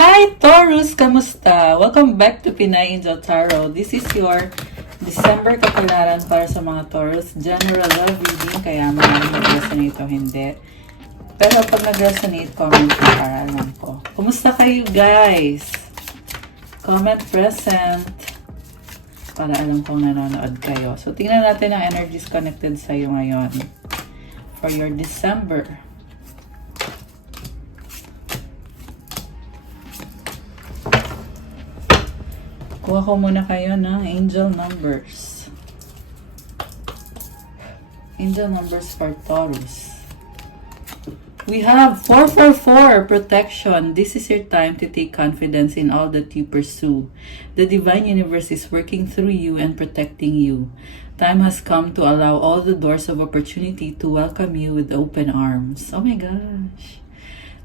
Hi Taurus! Kamusta? Welcome back to Pinay Angel Tarot. This is your December kapalaran para sa mga Taurus. General love reading, kaya maaaring mag-resonate o hindi. Pero pag nag-resonate, comment ko para alam ko. Kumusta kayo guys? Comment present para alam kong nanonood kayo. So tingnan natin ang energies connected sa iyo ngayon for your December. Kuha ko muna kayo ng angel numbers. Angel numbers for Taurus. We have 444, protection. This is your time to take confidence in all that you pursue. The divine universe is working through you and protecting you. Time has come to allow all the doors of opportunity to welcome you with open arms. Oh my gosh.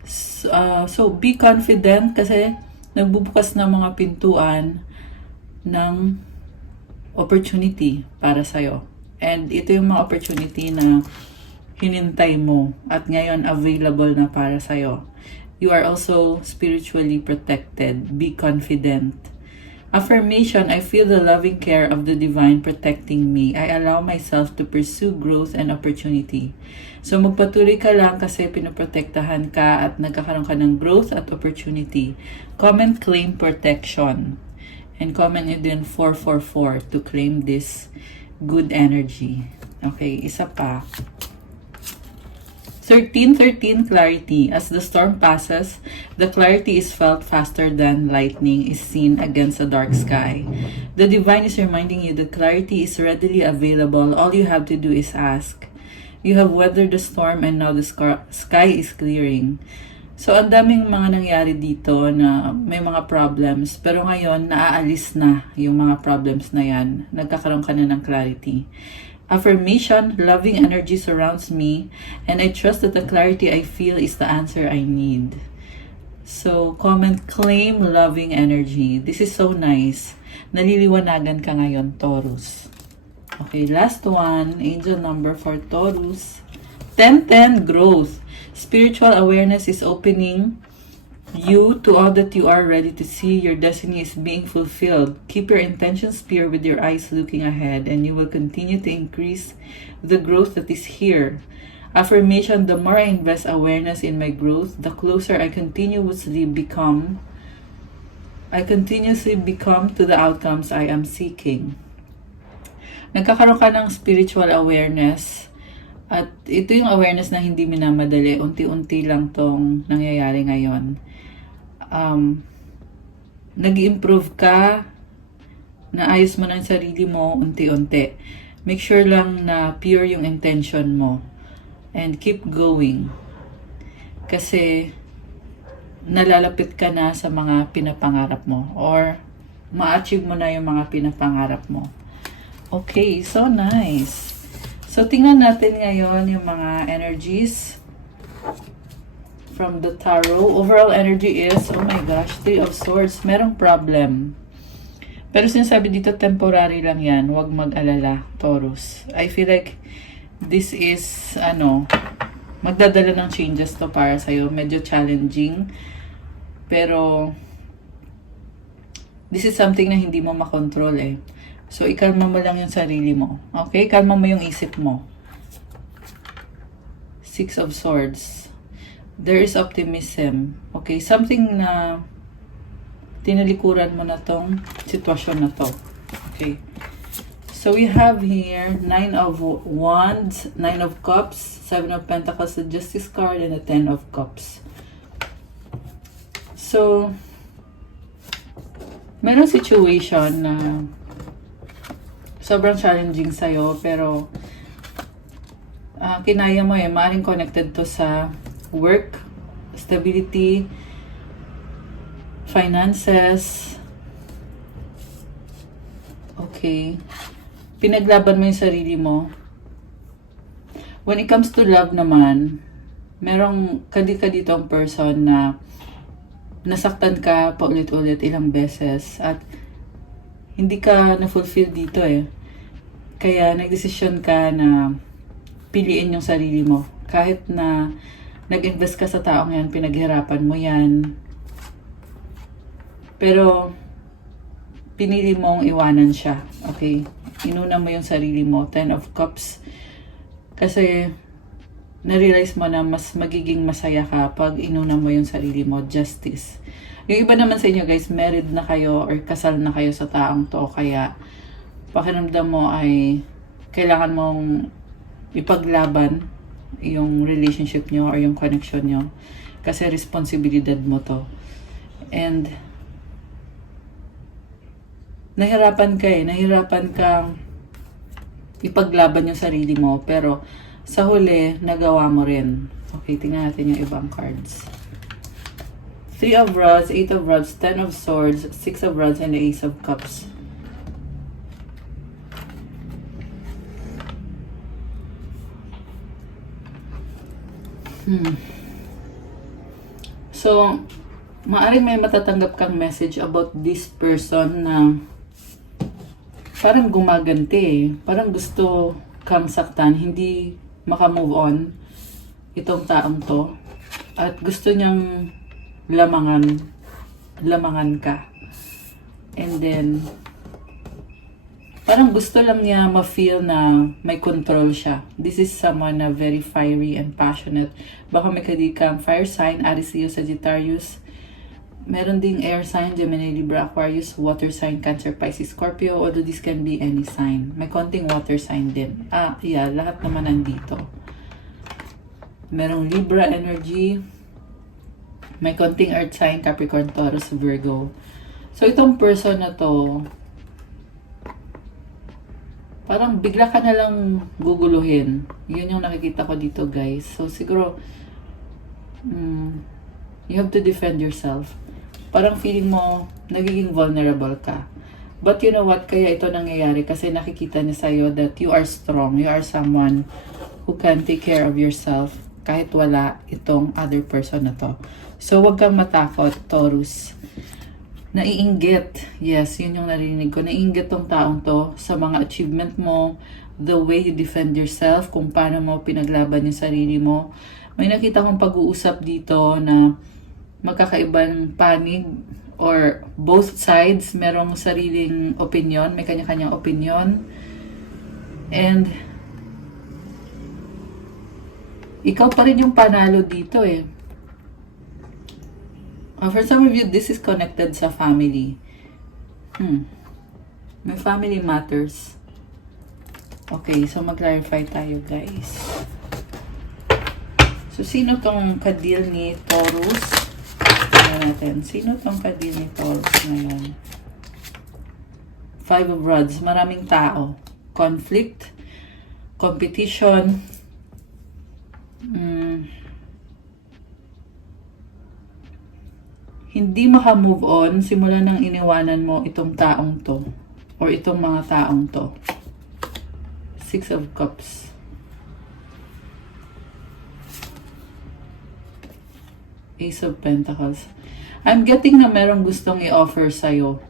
So be confident kasi nagbubukas na mga pintuan ng opportunity para sa'yo. And ito yung mga opportunity na hinintay mo at ngayon available na para sa'yo. You are also spiritually protected. Be confident. Affirmation, I feel the loving care of the divine protecting me. I allow myself to pursue growth and opportunity. So magpatuloy ka lang kasi pinoprotektahan ka at nagkakaroon ka ng growth at opportunity. Comment, claim protection. And comment nyo din 444 to claim this good energy. Okay, isa pa. 1313 clarity. As the storm passes, the clarity is felt faster than lightning is seen against a dark sky. The divine is reminding you that clarity is readily available. All you have to do is ask. You have weathered the storm and now the sky is clearing. So, ang daming mga nangyari dito na may mga problems. Pero ngayon, naaalis na yung mga problems na yan. Nagkakaroon ka na ng clarity. Affirmation, loving energy surrounds me. And I trust that the clarity I feel is the answer I need. So, comment, claim loving energy. This is so nice. Naliliwanagan ka ngayon, Taurus. Okay, last one. Angel number for Taurus. 1010, growth. Spiritual awareness is opening you to all that you are ready to see. Your destiny is being fulfilled. Keep your intentions pure with your eyes looking ahead, and you will continue to increase the growth that is here. Affirmation, the more I invest awareness in my growth, the closer I continuously become to the outcomes I am seeking. Nagkakaroon ka ng spiritual awareness. At ito yung awareness na hindi minamadali. Unti-unti lang tong nangyayari ngayon. Nag-improve ka, naayos mo na yung sarili mo unti-unti. Make sure lang na pure yung intention mo. And keep going. Kasi nalalapit ka na sa mga pinapangarap mo. Or ma-achieve mo na yung mga pinapangarap mo. Okay, so nice. So, tingnan natin ngayon yung mga energies from the tarot. Overall energy is, oh my gosh, 3 of Swords. Merong problem. Pero sinasabi dito, temporary lang yan. Huwag mag-alala, Taurus. I feel like this is, magdadala ng changes to para sa'yo. Medyo challenging. Pero, this is something na hindi mo makontrol eh. So, ikalma mo lang yung sarili mo. Okay? Kalma mo yung isip mo. 6 of Swords. There is optimism. Okay? Something na tinalikuran mo na tong sitwasyon na to. Okay? So, we have here 9 of Wands, 9 of Cups, 7 of Pentacles, the Justice card, and the 10 of Cups. So, merong situation na sobrang challenging sa'yo, pero kinaya mo eh. Maaaring connected to sa work, stability, finances. Okay. Pinaglaban mo yung sarili mo. When it comes to love naman, merong kaditong person na nasaktan ka paulit-ulit ilang beses at hindi ka na-fulfill dito eh. Kaya nagdesisyon ka na piliin yung sarili mo. Kahit na nag-invest ka sa taong yan, pinaghirapan mo yan, Pero, pinili mong iwanan siya. Okay? Inuna mo yung sarili mo. 10 of Cups. Kasi, na-realize mo na mas magiging masaya ka pag inuna mo yung sarili mo. Justice. Yung iba naman sa inyo guys, married na kayo or kasal na kayo sa taong to. Kaya, pakiramdam mo ay kailangan mong ipaglaban yung relationship nyo or yung connection nyo. Kasi responsibilidad mo to. And, nahirapan kang ipaglaban yung sarili mo, pero sa huli, nagawa mo rin. Okay, tingnan natin yung ibang cards. 3 of Rods, 8 of Rods, 10 of Swords, 6 of Rods, and the Ace of Cups. So, maaring may matatanggap kang message about this person na parang gumaganti eh. Parang gusto kang saktan, hindi makamove on itong taong to. At gusto niyang lamangan ka. And then, parang gusto lang niya ma-feel na may control siya. This is someone na very fiery and passionate. Baka may kadikang fire sign, Aries, Leo, Sagittarius. Meron ding air sign, Gemini, Libra, Aquarius, water sign, Cancer, Pisces, Scorpio. Although this can be any sign. May konting water sign din. Yeah, lahat naman nandito. Merong Libra energy. May konting earth sign, Capricorn, Taurus, Virgo. So, itong person na to, parang bigla ka na lang guguluhin. Yun yung nakikita ko dito, guys. So, siguro, you have to defend yourself. Parang feeling mo, nagiging vulnerable ka. But you know what? Kaya ito nangyayari kasi nakikita niya sa'yo that you are strong. You are someone who can take care of yourself kahit wala itong other person na to. So, huwag kang matakot, Taurus. Naiinggit. Yes, yun yung narinig ko. Naiinggit tong taong to sa mga achievement mo, the way you defend yourself, kung paano mo pinaglaban yung sarili mo. May nakita kong pag-uusap dito na magkakaibang panig or both sides merong sariling opinion, may kanya-kanyang opinion. And ikaw pa rin yung panalo dito eh. For some of you, this is connected sa family. May family matters. Okay, so mag-clarify tayo, guys. So, sino tong kadil ni Taurus? Tingnan natin. Sino tong kadil ni Taurus ngayon? 5 of Rods. Maraming tao. Conflict. Competition. Hindi maka-move on simula nang iniwanan mo itong taong to or itong mga taong to. 6 of Cups. Ace of Pentacles. I'm getting na merong gustong i-offer sa'yo.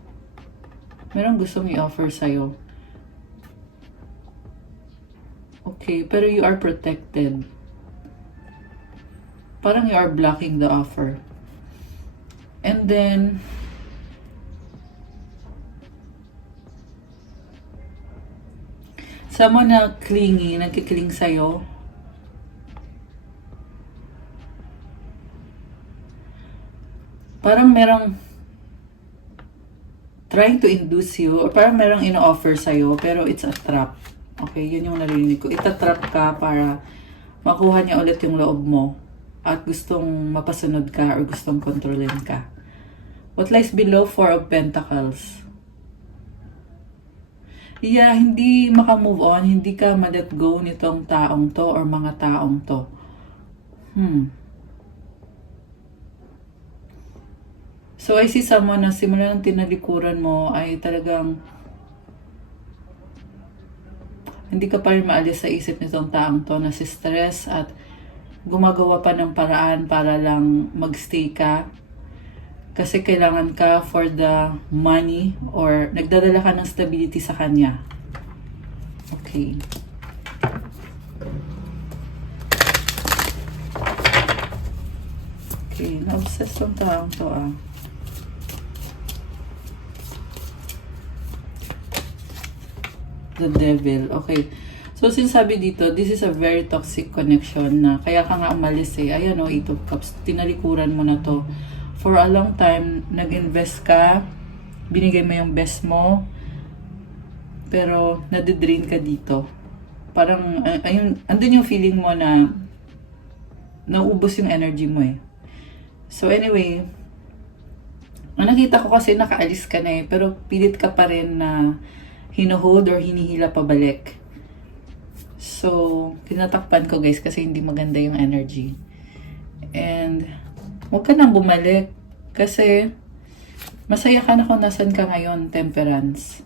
Merong gustong i-offer sa'yo. Okay, pero you are protected. Parang you are blocking the offer. And then, someone na clingy, nagkikling sa'yo. Parang merong trying to induce you, or parang merong ino-offer sa'yo, pero it's a trap. Okay, yun yung narinig ko. Ita-trap ka para makuha niya ulit yung loob mo at gustong mapasunod ka or gustong kontrolin ka. What lies below? 4 of Pentacles. Yeah, hindi maka-move on, hindi ka ma-let go nitong taong to or mga taong to. So, I see someone na simula ng tinalikuran mo ay talagang hindi ka pa rin maalis sa isip nitong taong to na si stress at gumagawa pa ng paraan para lang magstay ka. Kasi kailangan ka for the money or nagdadala ka ng stability sa kanya. Okay. Okay, na-obsess tong taong to ah. The Devil. Okay. So, sinasabi dito, this is a very toxic connection na kaya ka nga umalis eh. Ayan o, 8 of Cups. Tinalikuran mo na to. For a long time, nag-invest ka, binigay mo yung best mo, pero nadidrain ka dito. Parang, ayun, andun yung feeling mo na naubos yung energy mo eh. So anyway, ang nakita ko kasi nakaalis ka na eh, pero pilit ka pa rin na hinuhold or hinihila pabalik. So, tinatakpan ko guys kasi hindi maganda yung energy. And, huwag ka nang bumalik kasi masaya ka na kung nasan ka ngayon, Temperance.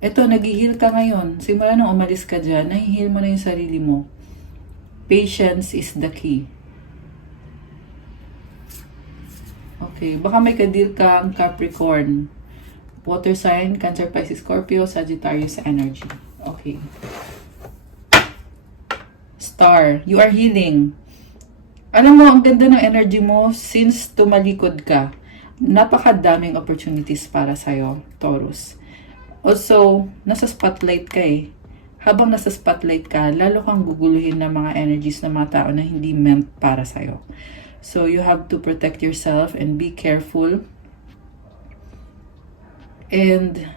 Ito, nag-heal ka ngayon. Simula nung umalis ka dyan, nai-heal mo na yung sarili mo. Patience is the key. Okay, baka may kadeal kang Capricorn. Water sign, Cancer, Pisces, Scorpio, Sagittarius energy. Okay. Star, you are healing. Alam mo, ang ganda ng energy mo since tumalikod ka. Napakadaming opportunities para sa'yo, Taurus. Also, nasa spotlight ka eh. Habang nasa spotlight ka, lalo kang guguluhin ng mga energies ng mga tao na hindi meant para sa'yo. So, you have to protect yourself and be careful. And,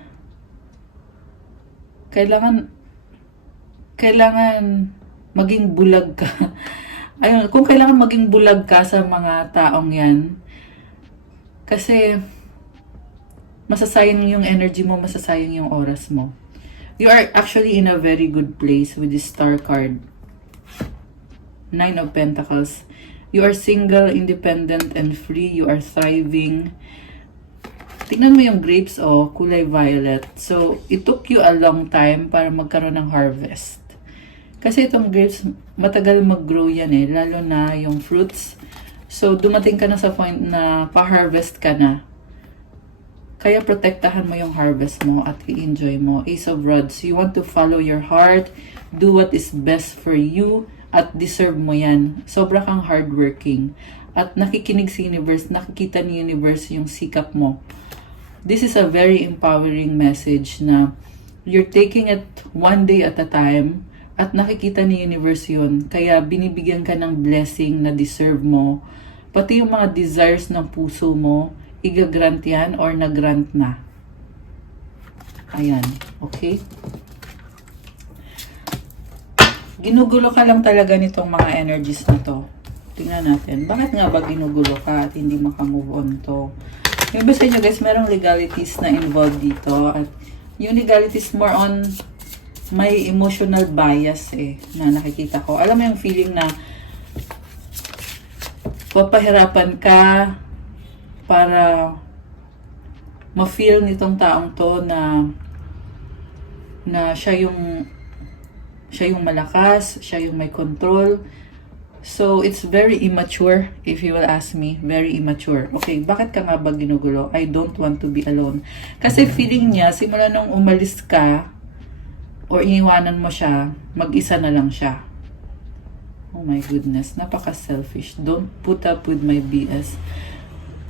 kailangan maging bulag ka. Ayun, kung kailangan maging bulag ka sa mga taong yan, kasi masasayang yung energy mo, masasayang yung oras mo. You are actually in a very good place with this star card. 9 of Pentacles. You are single, independent, and free. You are thriving. Tingnan mo yung grapes, oh, kulay violet. So, it took you a long time para magkaroon ng harvest. Kasi itong grapes, matagal mag-grow yan eh, lalo na yung fruits. So, dumating ka na sa point na pa-harvest ka na. Kaya protektahan mo yung harvest mo at i-enjoy mo. Ace of Rods, you want to follow your heart, do what is best for you, at deserve mo yan. Sobra kang hardworking. At nakikinig sa universe, nakikita ni universe yung sikap mo. This is a very empowering message na you're taking it one day at a time, at nakikita ni universe yun. Kaya binibigyan ka ng blessing na deserve mo. Pati yung mga desires ng puso mo, i-grant yan or na-grant na. Ayan. Okay? Ginugulo ka lang talaga nitong mga energies na to. Tingnan natin. Bakit nga ba ginugulo ka at hindi makamove on to? Yung iba sa inyo guys, merong legalities na involved dito. At yung legalities more on may emotional bias eh, na nakikita ko. Alam mo yung feeling na papahirapan ka para ma-feel nitong taong to na siya yung malakas, siya yung may control. So, it's very immature, if you will ask me. Very immature. Okay, bakit ka nga ba ginugulo? I don't want to be alone. Kasi feeling niya, simula nung umalis ka, or iniwanan mo siya, mag-isa na lang siya. Oh my goodness, napaka-selfish. Don't put up with my BS.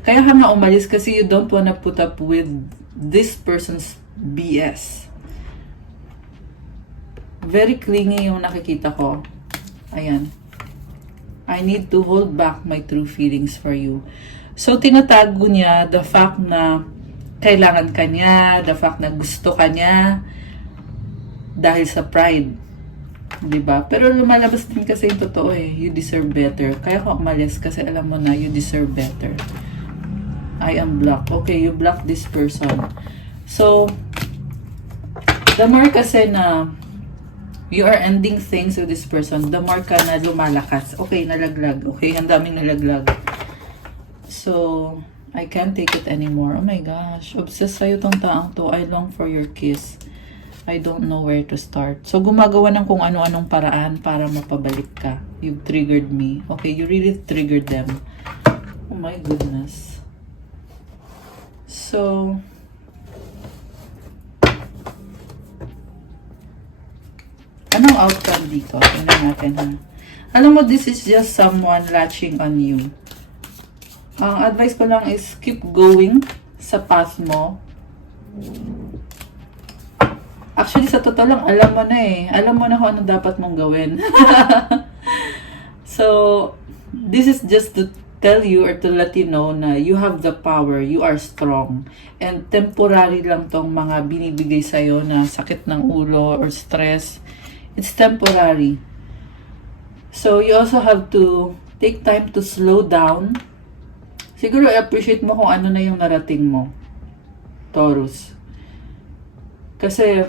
Kaya ka nga umalis kasi you don't wanna put up with this person's BS. Very clingy yung nakikita ko. Ayan. I need to hold back my true feelings for you. So, tinatago niya the fact na kailangan ka niya, the fact na gusto ka niya, dahil sa pride. Diba? Pero lumalabas din kasi yung totoo eh. You deserve better. Kaya ko umalis kasi alam mo na you deserve better. I am blocked. Okay, you block this person. So, the more kasi na you are ending things with this person, the more ka na lumalakas. Okay, nalaglag. Okay, ang daming nalaglag. So, I can't take it anymore. Oh my gosh. Obsessed sa'yo tong taong to. I long for your kiss. I don't know where to start. So, gumagawa ng kung ano-anong paraan para mapabalik ka. You've triggered me. Okay, you really triggered them. Oh my goodness. So, anong outcome dito? Tingnan natin ha. Alam mo, this is just someone latching on you. Ang advice ko lang is keep going sa path mo. Actually, sa totoo lang, alam mo na eh. Alam mo na kung ano dapat mong gawin. So, this is just to tell you or to let you know na you have the power, you are strong. And temporary lang tong mga binibigay sa'yo na sakit ng ulo or stress. It's temporary. So, you also have to take time to slow down. Siguro, appreciate mo kung ano na yung narating mo, Taurus. Kasi,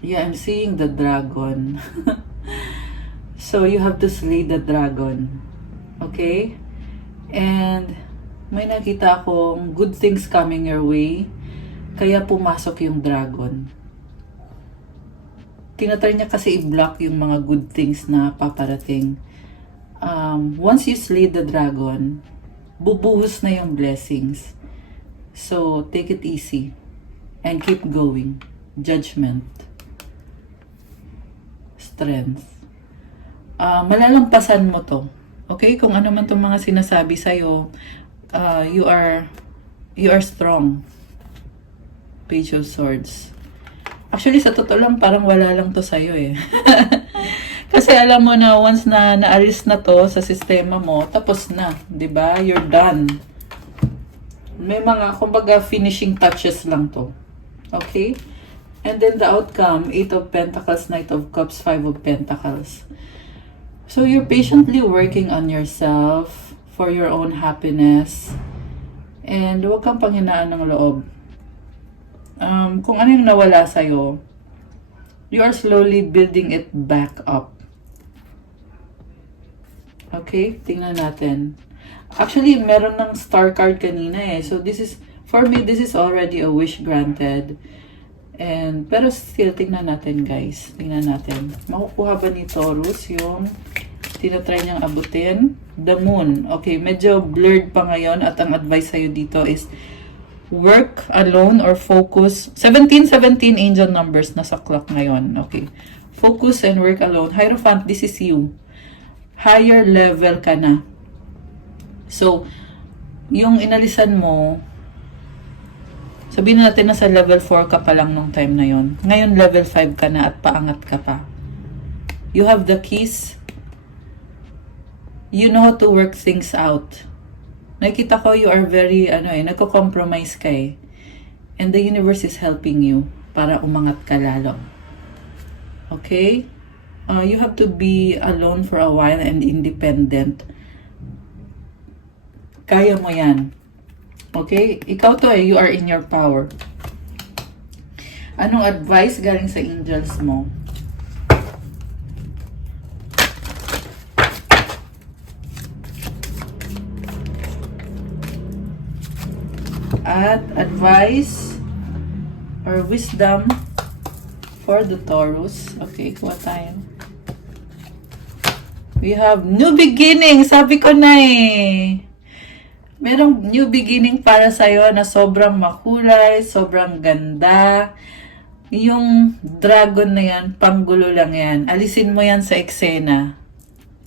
yeah, I'm seeing the dragon. So, you have to slay the dragon. Okay? And, may nakita akong good things coming your way. Kaya pumasok yung dragon. Tinatry niya kasi i-block yung mga good things na paparating. Once you slay the dragon, bubuhos na yung blessings. So, take it easy. And keep going. Judgment. Strength. Malalampasan mo to. Okay? Kung ano man itong mga sinasabi sa'yo, you are strong. Page of Swords. Actually, sa totoo lang, parang wala lang to sa'yo eh. Kasi alam mo na, once na naalis na to sa sistema mo, tapos na. 'Di ba? You're done. May mga, kumbaga, finishing touches lang to. Okay? And then the outcome, 8 of Pentacles, Knight of Cups, 5 of Pentacles. So, you're patiently working on yourself for your own happiness. And huwag kang panghinaan ng loob. Kung ano yung nawala sa'yo, you are slowly building it back up. Okay? Tingnan natin. Actually, meron ng star card kanina eh. So, this is, for me, this is already a wish granted. Pero still, tingnan natin guys. Tingnan natin. Makukuha ba ni Taurus yung tinatry niyang abutin? The Moon. Okay, medyo blurred pa ngayon at ang advice sa'yo dito is work alone or focus. 17 angel numbers na sa clock ngayon. Okay. Focus and work alone. Hierophant, this is you. Higher level ka na. So, yung inalisan mo, sabihin natin na sa level 4 ka pa lang nung time na yon. Ngayon, level 5 ka na at paangat ka pa. You have the keys. You know how to work things out. Nakikita ko you are very, nagko-compromise ka eh. And the universe is helping you para umangat ka lalo. Okay? You have to be alone for a while and independent. Kaya mo yan. Okay? Ikaw to eh, you are in your power. Anong advice galing sa angels mo? At advice or wisdom for the Taurus. Okay, kuha tayo. We have new beginning. Sabi ko na eh. Merong new beginning para sa'yo na sobrang makulay, sobrang ganda. Yung dragon na yan, panggulo lang yan. Alisin mo yan sa eksena.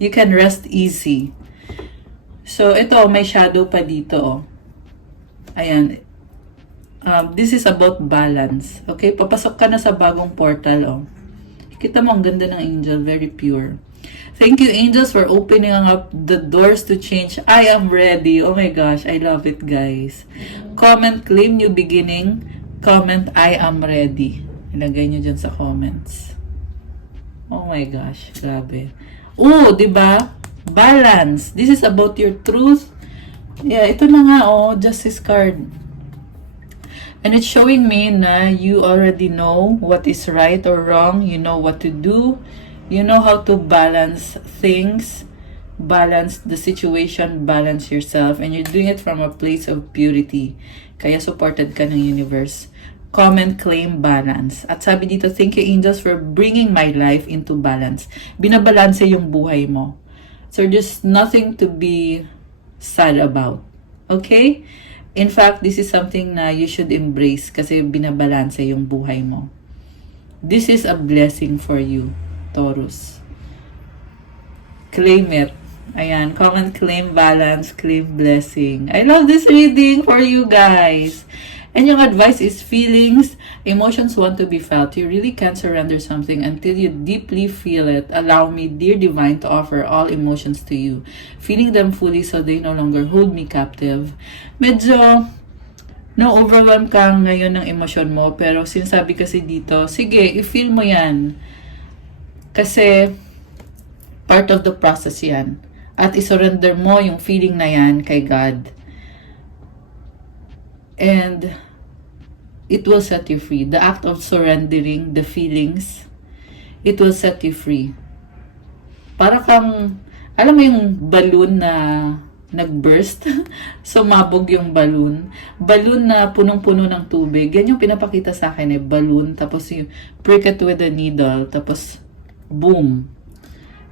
You can rest easy. So, ito, may shadow pa dito. Oh. Ayan. This is about balance. Okay? Papasok ka na sa bagong portal. Oh. Kita mo, ang ganda ng angel. Very pure. Thank you, angels, for opening up the doors to change. I am ready. Oh my gosh, I love it, guys. Comment, claim new beginning. Comment, I am ready. Ilagay nyo dyan sa comments. Oh my gosh, grabe. Oh, diba? Balance. This is about your truth. Yeah, ito na nga, oh, Justice card. And it's showing me na you already know what is right or wrong. You know what to do. You know how to balance things, balance the situation, balance yourself, and you're doing it from a place of purity. Kaya supported ka ng universe. Comment, claim, balance. At sabi dito, thank you angels for bringing my life into balance. Binabalanse yung buhay mo. So there's nothing to be sad about. Okay? In fact, this is something na you should embrace kasi binabalanse yung buhay mo. This is a blessing for you, Taurus. Claim it. Ayan, comment, claim balance, claim blessing. I love this reading for you guys. And yung advice is feelings, emotions want to be felt. You really can't surrender something until you deeply feel it. Allow me, dear divine, to offer all emotions to you. Feeling them fully so they no longer hold me captive. Medyo na-overwhelm ka ngayon ng emosyon mo, pero sinasabi kasi dito, sige, i-feel mo yan. Kasi part of the process yan. At isurrender mo yung feeling na yan kay God. And it will set you free. The act of surrendering the feelings, it will set you free. Para kang, alam mo yung balloon na nag-burst? Sumabog yung balloon. Balloon na punong-puno ng tubig. Yan yung pinapakita sa akin balloon. Tapos yung prick it with a needle. Tapos, boom.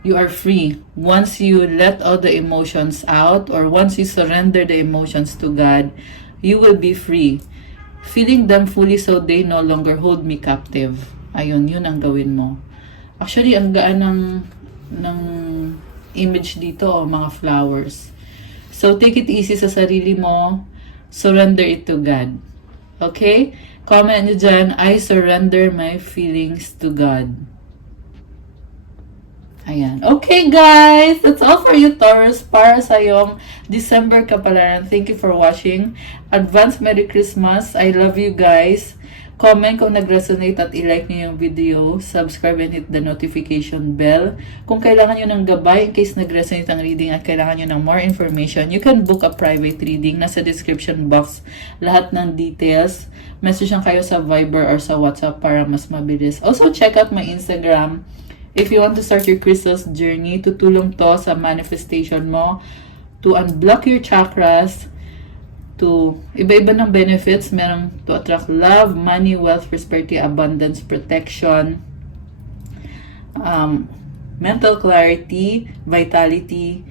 You are free. Once you let all the emotions out, or once you surrender the emotions to God, you will be free. Feeling them fully so they no longer hold me captive. Ayun, yun ang gawin mo. Actually, ang gaan ng image dito, mga flowers. So, take it easy sa sarili mo. Surrender it to God. Okay? Comment nyo dyan, I surrender my feelings to God. Ayan. Okay, guys. That's all for you, Taurus. Para sa iyong December kapalaran. Thank you for watching. Advance Merry Christmas. I love you, guys. Comment kung nag-resonate at i-like niyo yung video. Subscribe and hit the notification bell. Kung kailangan nyo ng gabay, in case nag-resonate ang reading at kailangan nyo ng more information, you can book a private reading. Nasa description box lahat ng details. Message lang kayo sa Viber or sa WhatsApp para mas mabilis. Also, check out my Instagram. If you want to start your crystals journey, tutulong to sa manifestation mo, to unblock your chakras, to iba-iba ng benefits. Merong to attract love, money, wealth, prosperity, abundance, protection, mental clarity, vitality,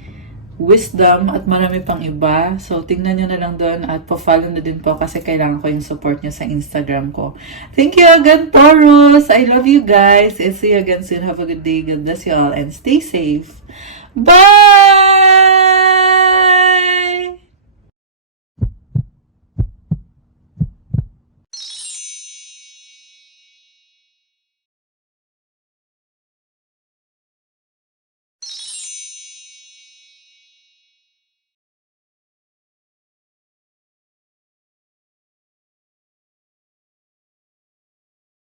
wisdom, at marami pang iba. So, tingnan nyo na lang doon at pa-follow na din po kasi kailangan ko yung support nyo sa Instagram ko. Thank you again, Taurus! I love you guys! And see you again soon. Have a good day. God bless you all and stay safe. Bye!